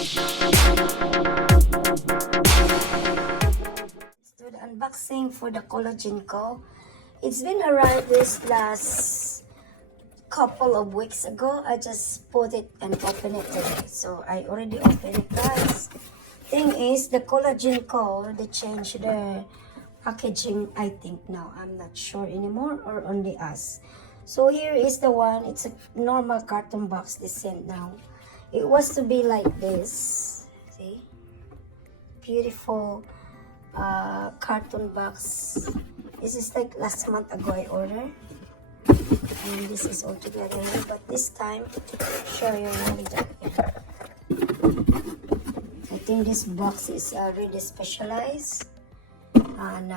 Do the unboxing for the Collagen Co. It's been arrived this last couple of weeks ago. I just put it and open it today. So I already opened it, guys. Thing is, the Collagen Co. they changed their packaging, I think now. I'm not sure anymore, or only us. So here is the one. It's a normal carton box they sent now. It was to be like this. See? Beautiful carton box. This is like last month ago I ordered. And this is all together here. But this time, show you really that again. I think this box is really specialized. And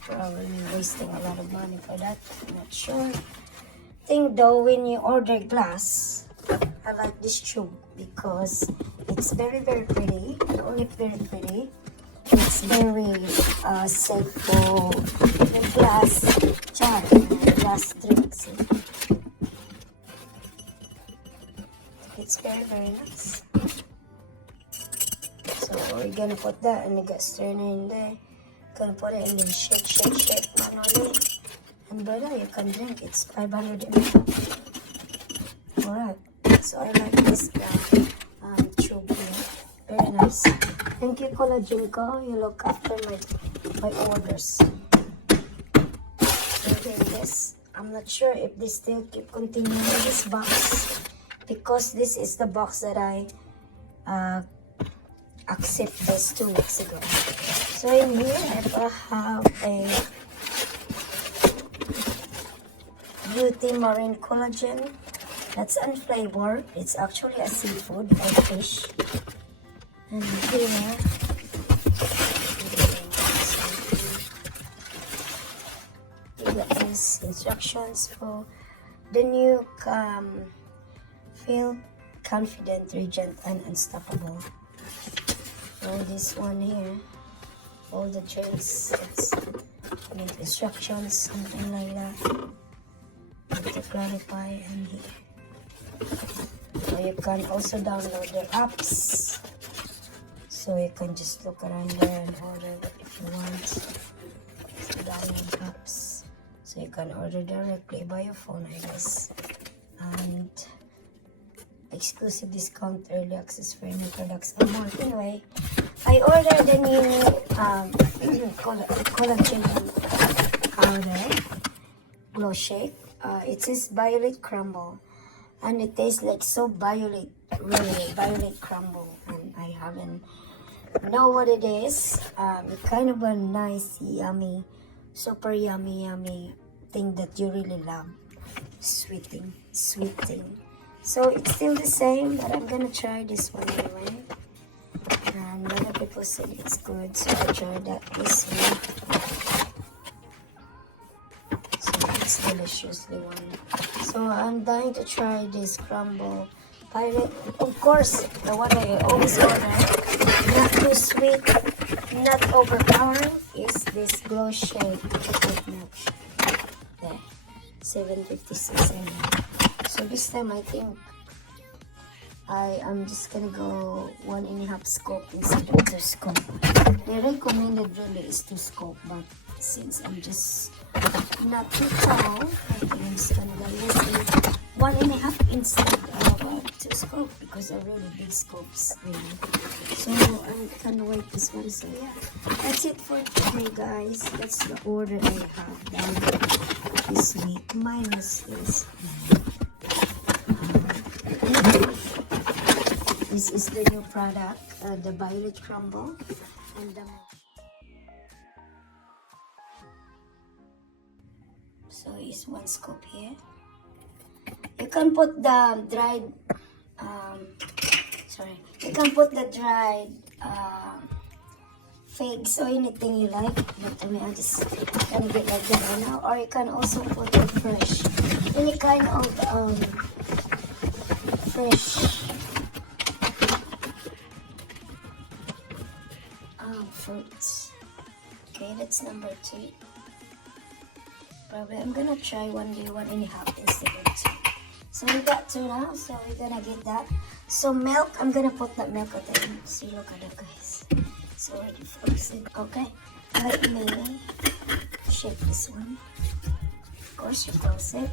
probably wasting a lot of money for that. I'm not sure. Think though, when you order glass, I like this tube because it's very pretty. Not only very pretty, it's very safe for the glass jar, glass drinks. It's very nice. So we're gonna put that and the gas strainer in there. Gonna put it and then shake manually. And brother, you can drink. It's 500 ml. Alright. So I like this tube here. Very nice. Thank you, Collagen Co. You look after my orders. Okay, this. I'm not sure if they still keep continuing this box, because this is the box that I accept this 2 weeks ago. So in here I have a Beauty Marine Collagen. That's unflavored. It's actually a seafood or fish. And here you got these instructions for the new Feel Confident, Radiant, and Unstoppable. And this one here, all the drinks, it's with instructions, something like that, to clarify. And here, so you can also download their apps, so you can just look around there and order if you want. So download apps, so you can order directly by your phone, I guess. And exclusive discount, early access for new products and more. Anyway, I ordered the new collagen powder glow shake. It says Violet Crumble, and it tastes like so violet, really Violet Crumble, and I haven't know what it is. Kind of a nice, yummy, super yummy thing that you really love. Sweet thing. So it's still the same, but I'm gonna try this one anyway. And a lot of people said it's good, so I tried that this one. So it's deliciously one. So I'm dying to try this crumble pilot. Of course, the one I always order, not too sweet, not overpowering, is this glow shake chocolate milk. There, 756 ml. So this time I think I am just gonna go 1.5 scoop instead of 2 scoop. The recommended really is 2 scoop, but since I'm just not too tall, I think I'm just gonna go less 1.5 instead of 2 scoop, because they're really big scoops, really. So I can't wait this one. So yeah, that's it for today, guys. That's the order I have done this week, minus this. This is the new product, the Violet Crumble, and so it's 1 scoop here. You can put the dried, you can put the dried figs or anything you like, but I mean, I just gonna get like that right now. Or you can also put it fresh, any kind of fresh fruits. Okay, that's number 2. Probably I'm gonna try 1 day 1.5 instead of 2. So we got 2 now, so we're gonna get that. So milk, I'm gonna put that milk at the end. See, look at it, guys. It's already frozen. Okay, let me shake this one. Of course, you close it.